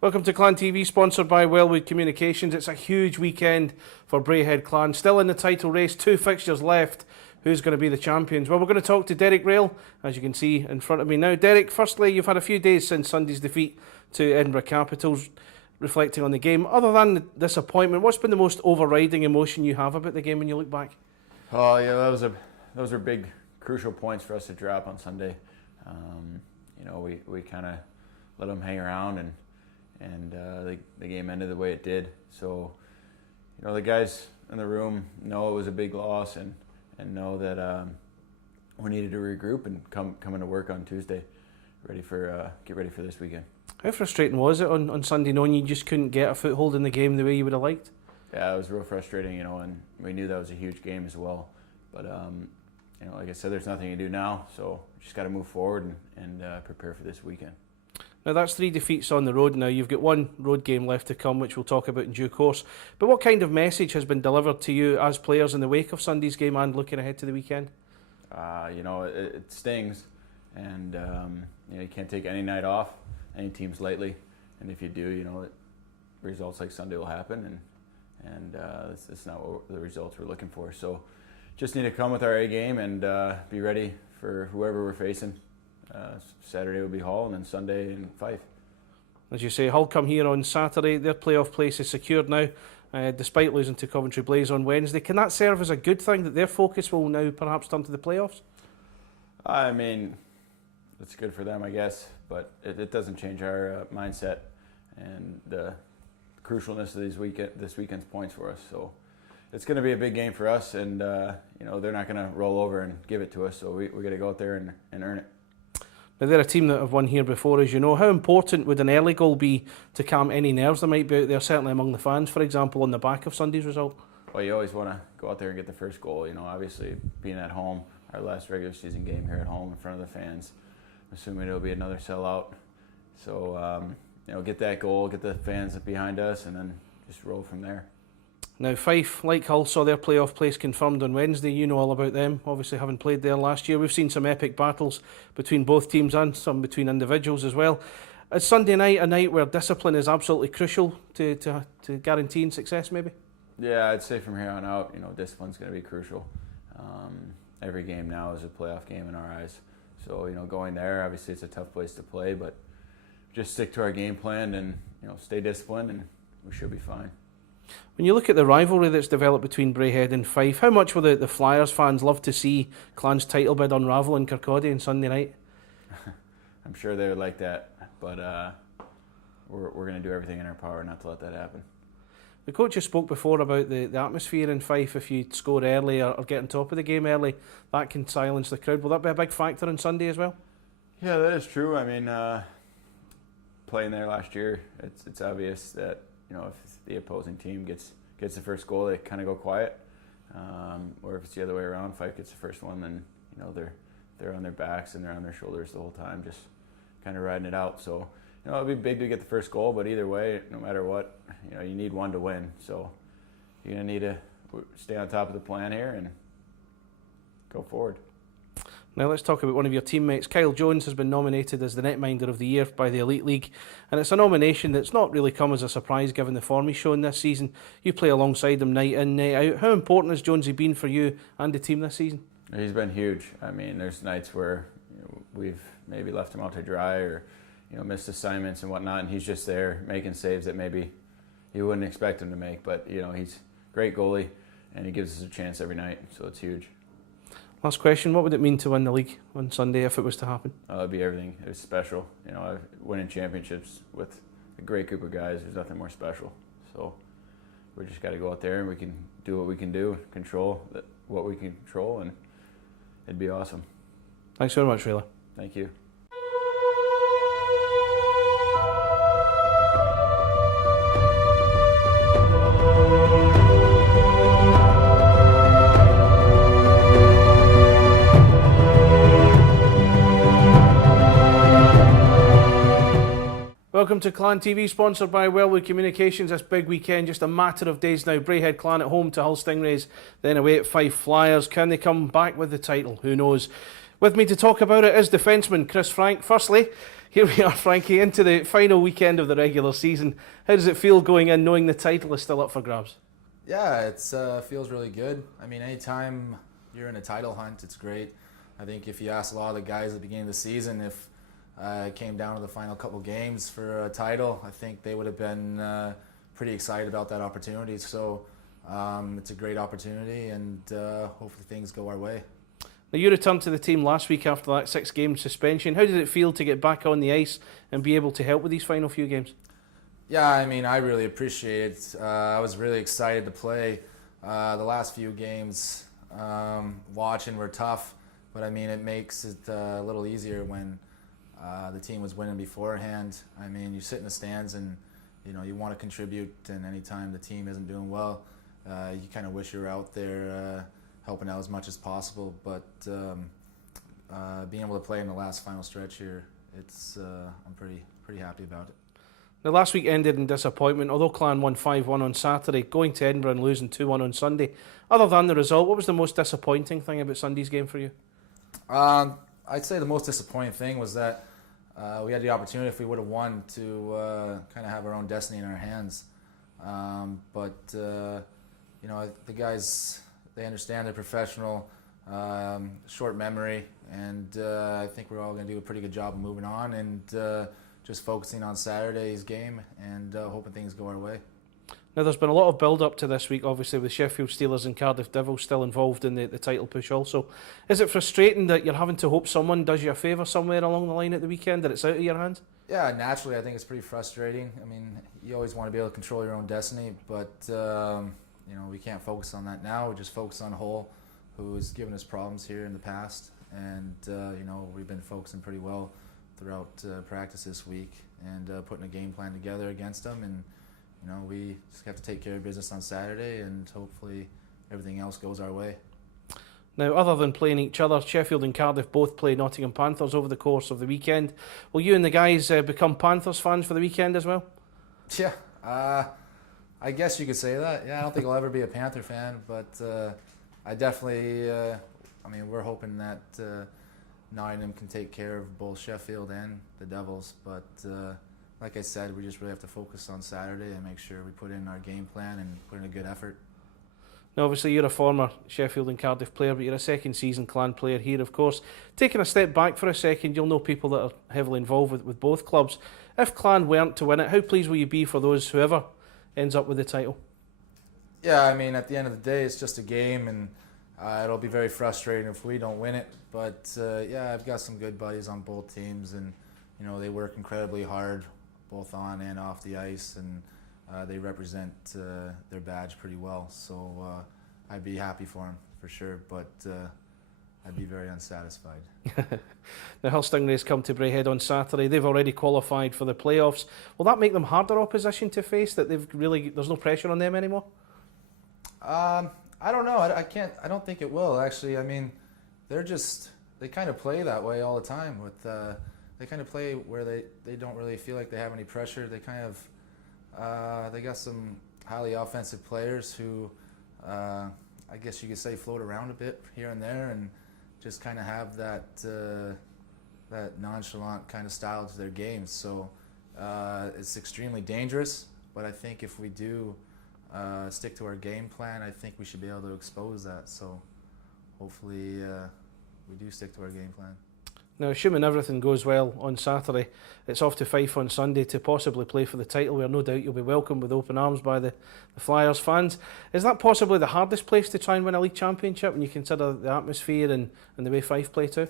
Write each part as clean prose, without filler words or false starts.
Welcome to Clan TV, sponsored by Wellwood Communications. It's a huge weekend for Braehead Clan. Still in the title race, 2 fixtures left. Who's going to be the champions? Well, we're going to talk to Derek Roehl, as you can see in front of me now. Derek, firstly, you've had a few days since Sunday's defeat to Edinburgh Capitals, reflecting on the game. Other than the disappointment, what's been the most overriding emotion you have about the game when you look back? Oh yeah, those are big, crucial points for us to drop on Sunday. We kind of let them hang around, and the game ended the way it did. So, the guys in the room know it was a big loss and know that we needed to regroup and come into work on Tuesday, get ready for this weekend. How frustrating was it on Sunday knowing you just couldn't get a foothold in the game the way you would have liked? Yeah, it was real frustrating, and we knew that was a huge game as well. But, like I said, there's nothing to do now, so we just got to move forward and prepare for this weekend. Now that's 3 defeats on the road now. You've got 1 road game left to come, which we'll talk about in due course. But what kind of message has been delivered to you as players in the wake of Sunday's game and looking ahead to the weekend? It stings, and you can't take any night off, any teams lightly. And if you do, results like Sunday will happen, and it's not what the results we're looking for. So just need to come with our A game and be ready for whoever we're facing. Saturday will be Hull, and then Sunday in Fife. As you say, Hull come here on Saturday. Their playoff place is secured now, despite losing to Coventry Blaze on Wednesday. Can that serve as a good thing, that their focus will now perhaps turn to the playoffs? I mean, it's good for them, I guess, but it doesn't change our mindset and the crucialness of this weekend's points for us. So it's going to be a big game for us, and they're not going to roll over and give it to us. So we got to go out there and earn it. Now, they're a team that have won here before, as you know. How important would an early goal be to calm any nerves that might be out there, certainly among the fans, for example, on the back of Sunday's result? Well, you always want to go out there and get the first goal. Obviously, being at home, our last regular season game here at home in front of the fans, assuming it'll be another sellout. So, get that goal, get the fans behind us, and then just roll from there. Now, Fife, like Hull, saw their playoff place confirmed on Wednesday. You know all about them, obviously having played there last year. We've seen some epic battles between both teams and some between individuals as well. Is Sunday night a night where discipline is absolutely crucial to guaranteeing success, maybe? Yeah, I'd say from here on out, discipline's going to be crucial. Every game now is a playoff game in our eyes. So, going there, obviously it's a tough place to play, but just stick to our game plan and, stay disciplined, and we should be fine. When you look at the rivalry that's developed between Braehead and Fife, how much will the Flyers fans love to see Clan's title bid unravel in Kirkcaldy on Sunday night? I'm sure they would like that, but we're going to do everything in our power not to let that happen. The coach has spoke before about the atmosphere in Fife. If you score early or get on top of the game early, that can silence the crowd. Will that be a big factor on Sunday as well? Yeah, that is true. I mean, playing there last year, it's obvious that if the opposing team gets the first goal, they kind of go quiet. Or if it's the other way around, Fife gets the first one, then they're on their backs and they're on their shoulders the whole time, just kind of riding it out. So it'll be big to get the first goal, but either way, no matter what, you need one to win. So you're gonna need to stay on top of the plan here and go forward. Now let's talk about one of your teammates. Kyle Jones has been nominated as the Netminder of the Year by the Elite League, and it's a nomination that's not really come as a surprise given the form he's shown this season. You play alongside him night in, night out. How important has Jonesy been for you and the team this season? He's been huge. I mean, there's nights where we've maybe left him out to dry or missed assignments and whatnot, and he's just there making saves that maybe you wouldn't expect him to make. But he's a great goalie, and he gives us a chance every night, so it's huge. Last question, what would it mean to win the league on Sunday if it was to happen? It'd be everything. It was special. Winning championships with a great group of guys, there's nothing more special. So we just got to go out there and we can do what we can do, control what we can control, and it'd be awesome. Thanks very much, Roehl. Thank you. Welcome to Clan TV, sponsored by Wellwood Communications. This big weekend, just a matter of days now. Braehead Clan at home to Hull Stingrays, then away at Fife Flyers. Can they come back with the title? Who knows? With me to talk about it is defenceman Chris Frank. Firstly, here we are, Frankie, into the final weekend of the regular season. How does it feel going in, knowing the title is still up for grabs? Yeah, it feels really good. I mean, anytime you're in a title hunt, it's great. I think if you ask a lot of the guys at the beginning of the season if it came down to the final couple games for a title, I think they would have been pretty excited about that opportunity. So it's a great opportunity, and hopefully things go our way. Now, you returned to the team last week after that 6-game suspension. How did it feel to get back on the ice and be able to help with these final few games? Yeah, I mean, I really appreciate it. I was really excited to play. The last few games watching were tough, but I mean, it makes it a little easier when the team was winning beforehand. I mean, you sit in the stands and you want to contribute, and anytime the team isn't doing well, you kind of wish you were out there helping out as much as possible. But being able to play in the last final stretch here, I'm pretty happy about it. The last week ended in disappointment. Although Clan won 5-1 on Saturday, going to Edinburgh and losing 2-1 on Sunday. Other than the result, what was the most disappointing thing about Sunday's game for you? I'd say the most disappointing thing was that we had the opportunity, if we would have won, to kind of have our own destiny in our hands. But the guys, they understand they're professional, short memory, and I think we're all going to do a pretty good job of moving on and just focusing on Saturday's game and hoping things go our way. Now, there's been a lot of build-up to this week, obviously, with Sheffield Steelers and Cardiff Devils still involved in the title push also. Is it frustrating that you're having to hope someone does you a favour somewhere along the line at the weekend, that it's out of your hands? Yeah, naturally, I think it's pretty frustrating. I mean, you always want to be able to control your own destiny, but we can't focus on that now. We just focus on Roehl, who has given us problems here in the past, and we've been focusing pretty well throughout practice this week and putting a game plan together against them. And we just have to take care of business on Saturday, and hopefully everything else goes our way. Now, other than playing each other, Sheffield and Cardiff both play Nottingham Panthers over the course of the weekend. Will you and the guys become Panthers fans for the weekend as well? Yeah, I guess you could say that. Yeah, I don't think I'll ever be a Panther fan, but I definitely, we're hoping that Nottingham can take care of both Sheffield and the Devils, but like I said, we just really have to focus on Saturday and make sure we put in our game plan and put in a good effort. Now, obviously, you're a former Sheffield and Cardiff player, but you're a second-season Clan player here, of course. Taking a step back for a second, you'll know people that are heavily involved with both clubs. If Clan weren't to win it, how pleased will you be for whoever ends up with the title? Yeah, I mean, at the end of the day, it's just a game, and it'll be very frustrating if we don't win it. But, I've got some good buddies on both teams, and, they work incredibly hard, both on and off the ice, and they represent their badge pretty well. So I'd be happy for them, for sure, but I'd be very unsatisfied. The Hull Stingrays come to Braehead on Saturday. They've already qualified for the playoffs. Will that make them harder opposition to face, that there's no pressure on them anymore? I don't know. I don't think it will, actually. I mean, they kind of play that way all the time. They kind of play where they don't really feel like they have any pressure. They kind of, they got some highly offensive players who, I guess you could say, float around a bit here and there and just kind of have that nonchalant kind of style to their games. So it's extremely dangerous, but I think if we do stick to our game plan, I think we should be able to expose that. So hopefully we do stick to our game plan. Now, assuming everything goes well on Saturday, it's off to Fife on Sunday to possibly play for the title, where no doubt you'll be welcomed with open arms by the Flyers fans. Is that possibly the hardest place to try and win a league championship when you consider the atmosphere and the way Fife play too?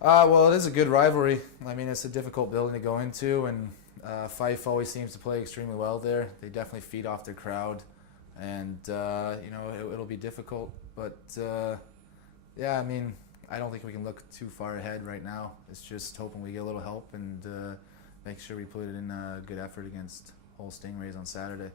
Well, it is a good rivalry. I mean, it's a difficult building to go into, and Fife always seems to play extremely well there. They definitely feed off their crowd, and it'll be difficult. But I mean, I don't think we can look too far ahead right now. It's just hoping we get a little help and make sure we put in a good effort against Hull Stingrays on Saturday.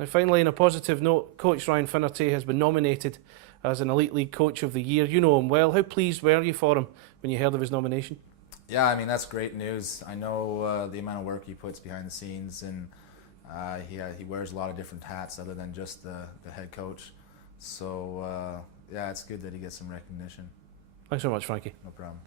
Now, finally, on a positive note, Coach Ryan Finnerty has been nominated as an Elite League Coach of the Year. You know him well. How pleased were you for him when you heard of his nomination? Yeah, I mean, that's great news. I know the amount of work he puts behind the scenes, and he wears a lot of different hats other than just the head coach. So, yeah, it's good that he gets some recognition. Thanks so much, Frankie. No problem.